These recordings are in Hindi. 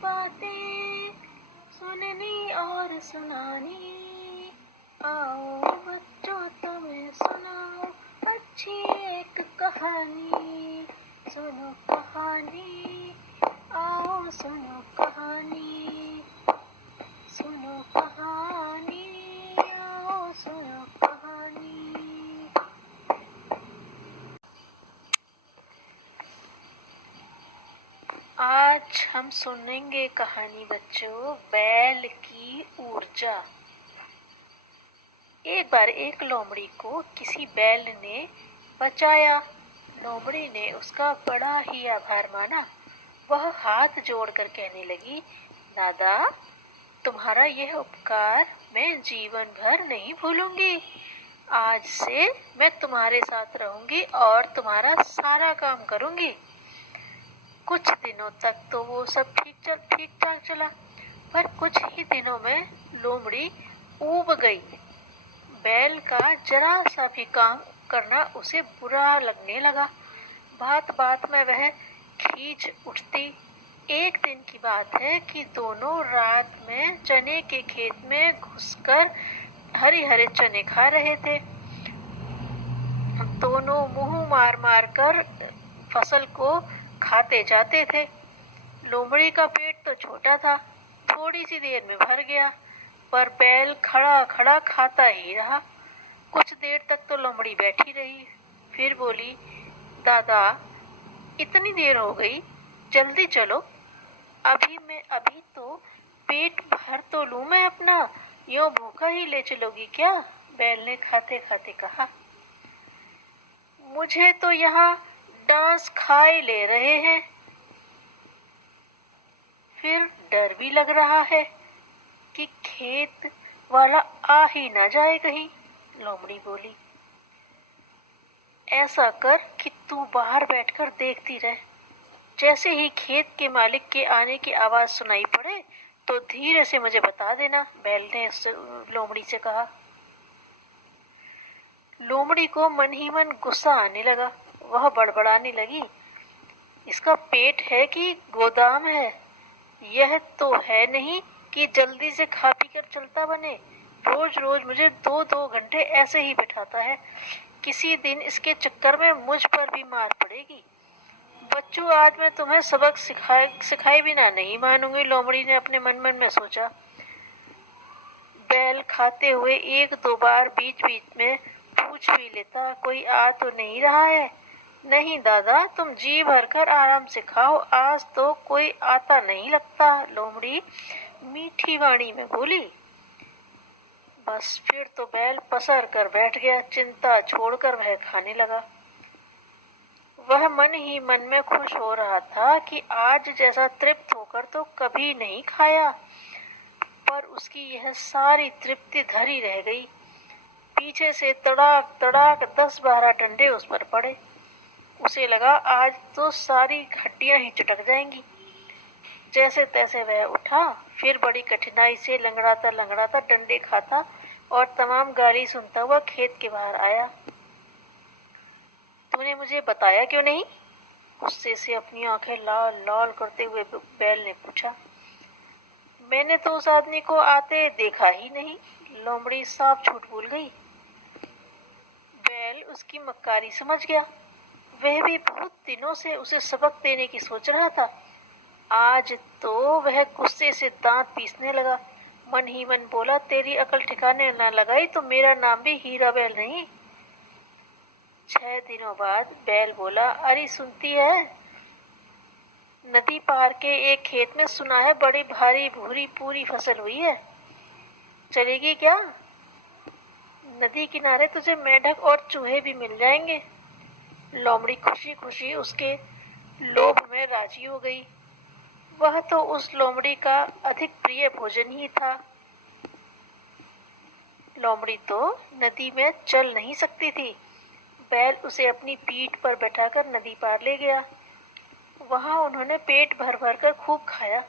बातें सुननी और सुनानी। आओ बच्चों तुम्हें सुनाओ अच्छी एक कहानी। सुनो कहानी, आओ सुनो कहानी। सुनो कहानी, आओ सुनो कहानी। आज हम सुनेंगे कहानी बच्चों, बैल की ऊर्जा। एक बार एक लोमड़ी को किसी बैल ने बचाया। लोमड़ी ने उसका बड़ा ही आभार माना। वह हाथ जोड़कर कहने लगी, दादा, तुम्हारा यह उपकार मैं जीवन भर नहीं भूलूंगी। आज से मैं तुम्हारे साथ रहूंगी और तुम्हारा सारा काम करूंगी। कुछ दिनों तक तो वो सब ठीक ठाक चला, पर कुछ ही दिनों में लोमड़ी ऊब गई। बैल का जरा सा भी काम करना उसे बुरा लगने लगा। बात बात में वह खींच उठती। एक दिन की बात है कि दोनों रात में चने के खेत में घुसकर हरे हरे चने खा रहे थे। दोनों मुंह मार मार कर फसल को खाते जाते थे। लोमड़ी का पेट तो छोटा था, थोड़ी सी देर में भर गया, पर बैल खड़ा खड़ा खाता ही रहा। कुछ देर तक तो लोमड़ी बैठी रही, फिर बोली, दादा, इतनी देर हो गई, जल्दी चलो। अभी तो पेट भर तो लूं मैं अपना, यूं भूखा ही ले चलोगी क्या? बैल ने खाते खाते कहा। मुझे तो यहाँ डांस खाए ले रहे हैं, फिर डर भी लग रहा है कि खेत वाला आ ही ना जाए कहीं। लोमड़ी बोली, ऐसा कर कि तू बाहर बैठकर देखती रह। जैसे ही खेत के मालिक के आने की आवाज सुनाई पड़े तो धीरे से मुझे बता देना, बैल ने लोमड़ी से कहा। लोमड़ी को मन ही मन गुस्सा आने लगा। वह बड़बड़ाने लगी, इसका पेट है कि गोदाम है? यह तो है नहीं कि जल्दी से खा पी कर चलता बने। रोज रोज मुझे 2-2 घंटे ऐसे ही बिठाता है। किसी दिन इसके चक्कर में मुझ पर भी मार पड़ेगी। बच्चों, आज मैं तुम्हें सबक सिखाए बिना नहीं मानूंगी, लोमड़ी ने अपने मन मन में सोचा। बैल खाते हुए 1-2 बार बीच बीच में पूछ भी लेता, कोई आ तो नहीं रहा है? नहीं दादा, तुम जी भरकर आराम से खाओ, आज तो कोई आता नहीं लगता, लोमड़ी मीठी वाणी में बोली। बस फिर तो बैल पसर कर बैठ गया। चिंता छोड़कर वह खाने लगा। वह मन ही मन में खुश हो रहा था कि आज जैसा तृप्त होकर तो कभी नहीं खाया, पर उसकी यह सारी तृप्ति धरी रह गई। पीछे से तड़ाक तड़ाक 10-12 डंडे उस पर पड़े। उसे लगा आज तो सारी हड्डियां ही चटक जाएंगी। जैसे तैसे वह उठा, फिर बड़ी कठिनाई से लंगड़ाता लंगड़ाता डंडे खाता और तमाम गाली सुनता हुआ खेत के बाहर आया। तूने मुझे बताया क्यों नहीं? गुस्से से अपनी आंखें लाल लाल करते हुए बैल ने पूछा। मैंने तो उस आदमी को आते देखा ही नहीं, लोमड़ी साफ झूठ बोल गई। बैल उसकी मक्कारी समझ गया। वह भी बहुत दिनों से उसे सबक देने की सोच रहा था। आज तो वह गुस्से से दांत पीसने लगा। मन ही मन बोला, तेरी अकल ठिकाने न लगाई तो मेरा नाम भी हीरा बैल नहीं। 6 दिनों बाद बैल बोला, अरे सुनती है, नदी पार के एक खेत में सुना है बड़ी भारी भूरी पूरी फसल हुई है, चलेगी क्या? नदी किनारे तुझे मेंढक और चूहे भी मिल जाएंगे। लोमड़ी खुशी खुशी उसके लोभ में राजी हो गई। वह तो उस लोमड़ी का अधिक प्रिय भोजन ही था। लोमड़ी तो नदी में चल नहीं सकती थी। बैल उसे अपनी पीठ पर बैठाकर नदी पार ले गया। वहां उन्होंने पेट भर भर कर खूब खाया।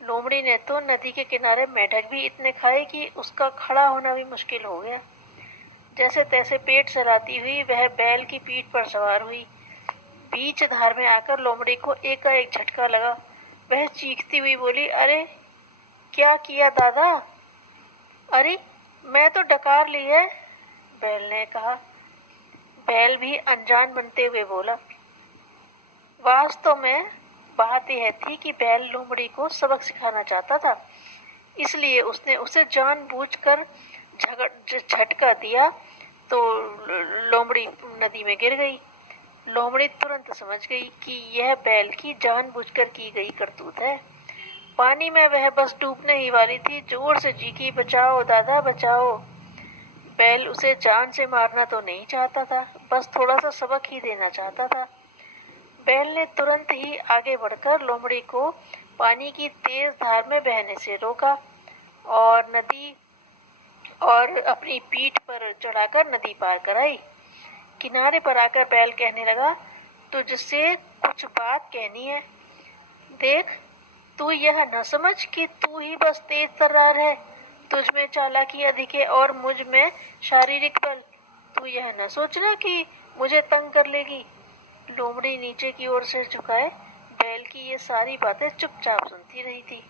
लोमड़ी ने तो नदी के किनारे मेंढक भी इतने खाए कि उसका खड़ा होना भी मुश्किल हो गया। जैसे तैसे पेट चलाती हुई वह बैल की पीठ पर सवार हुई। बीच धार में आकर लोमड़ी को एकाएक झटका लगा। वह चीखती हुई बोली, अरे क्या किया दादा? अरे मैं तो डकार ली है, बैल ने कहा। बैल भी अनजान बनते हुए बोला, वास्तव में बात यह थी कि बैल लोमड़ी को सबक सिखाना चाहता था, इसलिए उसने उसे जानबूझकर झटका दिया तो लोमड़ी नदी में गिर गई। लोमड़ी तुरंत समझ गई कि यह बैल की जानबूझकर की गई करतूत है। पानी में वह बस डूबने ही वाली थी, जोर से चीखी, बचाओ दादा बचाओ। बैल उसे जान से मारना तो नहीं चाहता था, बस थोड़ा सा सबक ही देना चाहता था। बैल ने तुरंत ही आगे बढ़कर लोमड़ी को पानी की तेज धार में बहने से रोका और अपनी पीठ पर चढ़ाकर नदी पार कराई। किनारे पर आकर बैल कहने लगा, तुझसे कुछ बात कहनी है। देख, तू यह न समझ कि तू ही बस तेज तर्रार है, तुझ में चालाकी अधिक है और मुझ में शारीरिक बल। तू यह न सोचना कि मुझे तंग कर लेगी। लोमड़ी नीचे की ओर सिर झुकाए बैल की ये सारी बातें चुपचाप सुनती रही थी।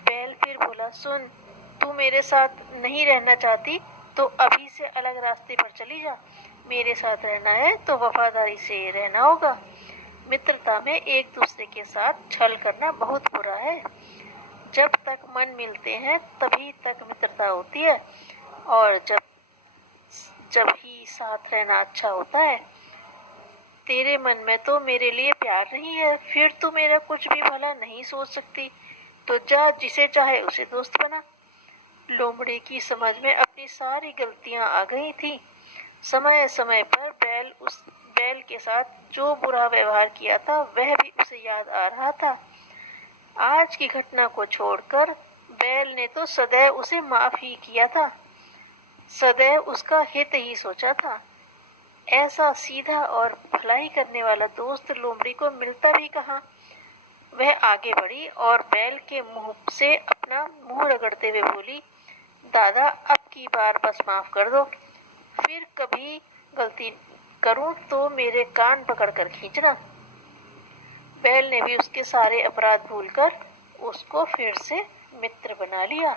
बैल फिर बोला, सुन, तू मेरे साथ नहीं रहना चाहती तो अभी से अलग रास्ते पर चली जा। मेरे साथ रहना है तो वफादारी से रहना होगा। मित्रता में एक दूसरे के साथ छल करना बहुत बुरा है। जब तक मन मिलते हैं तभी तक मित्रता होती है, और जब ही साथ रहना अच्छा होता है। तेरे मन में तो मेरे लिए प्यार नहीं है, फिर तू मेरा कुछ भी भला नहीं सोच सकती, तो जा जिसे चाहे उसे दोस्त बना। लोमड़ी की समझ में अपनी सारी गलतियां आ गई थी। समय समय पर बैल के साथ जो बुरा व्यवहार किया था वह भी उसे याद आ रहा था। आज की घटना को छोड़कर बैल ने तो सदैव उसे माफ ही किया था, सदैव उसका हित ही सोचा था। ऐसा सीधा और भलाई करने वाला दोस्त लोमड़ी को मिलता भी कहाँ। वह आगे बढ़ी और बैल के मुंह से अपना मुंह रगड़ते हुए बोली, दादा अब की बार बस माफ कर दो, फिर कभी गलती करूं तो मेरे कान पकड़कर खींचना। बैल ने भी उसके सारे अपराध भूलकर उसको फिर से मित्र बना लिया।